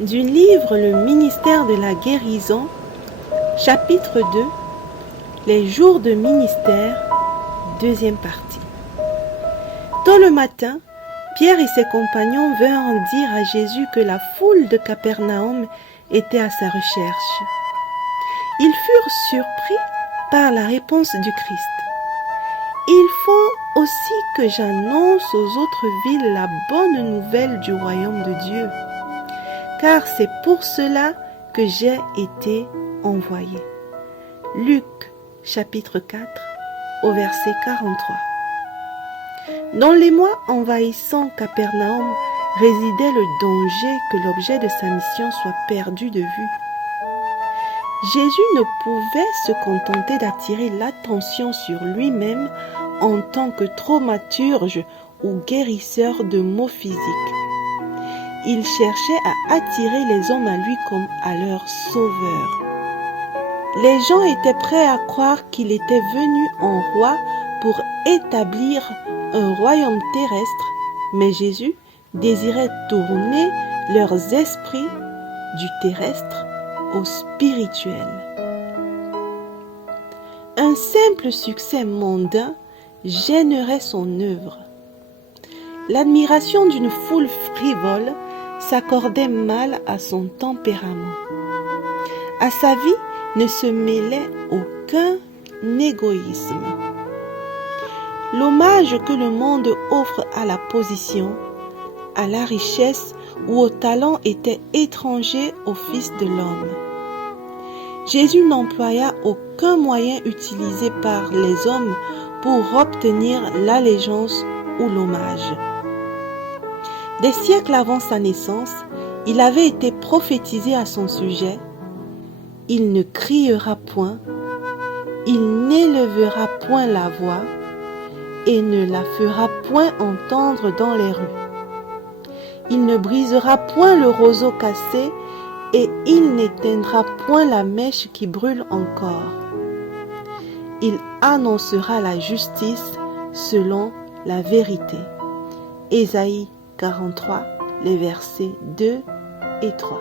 Du livre Le ministère de la guérison, chapitre 2, les jours de ministère, deuxième partie. Tôt le matin, Pierre et ses compagnons vinrent dire à Jésus que la foule de Capernaum était à sa recherche. Ils furent surpris par la réponse du Christ. Il faut aussi que j'annonce aux autres villes la bonne nouvelle du royaume de Dieu, car c'est pour cela que j'ai été envoyé. Luc chapitre 4 au verset 43. Dans les mois envahissant Capernaum résidait le danger que l'objet de sa mission soit perdu de vue. Jésus ne pouvait se contenter d'attirer l'attention sur lui-même en tant que thaumaturge ou guérisseur de maux physiques. Il cherchait à attirer les hommes à lui comme à leur sauveur. Les gens étaient prêts à croire qu'il était venu en roi pour établir un royaume terrestre, mais Jésus désirait tourner leurs esprits du terrestre au spirituel. Un simple succès mondain gênerait son œuvre. L'admiration d'une foule frivole s'accordait mal à son tempérament. À sa vie ne se mêlait aucun égoïsme. L'hommage que le monde offre à la position, à la richesse ou au talent était étranger au Fils de l'homme. Jésus n'employa aucun moyen utilisé par les hommes pour obtenir l'allégeance ou l'hommage. Des siècles avant sa naissance, il avait été prophétisé à son sujet. Il ne criera point, il n'élèvera point la voix et ne la fera point entendre dans les rues. Il ne brisera point le roseau cassé et il n'éteindra point la mèche qui brûle encore. Il annoncera la justice selon la vérité. Ésaïe 43, les versets 2 et 3.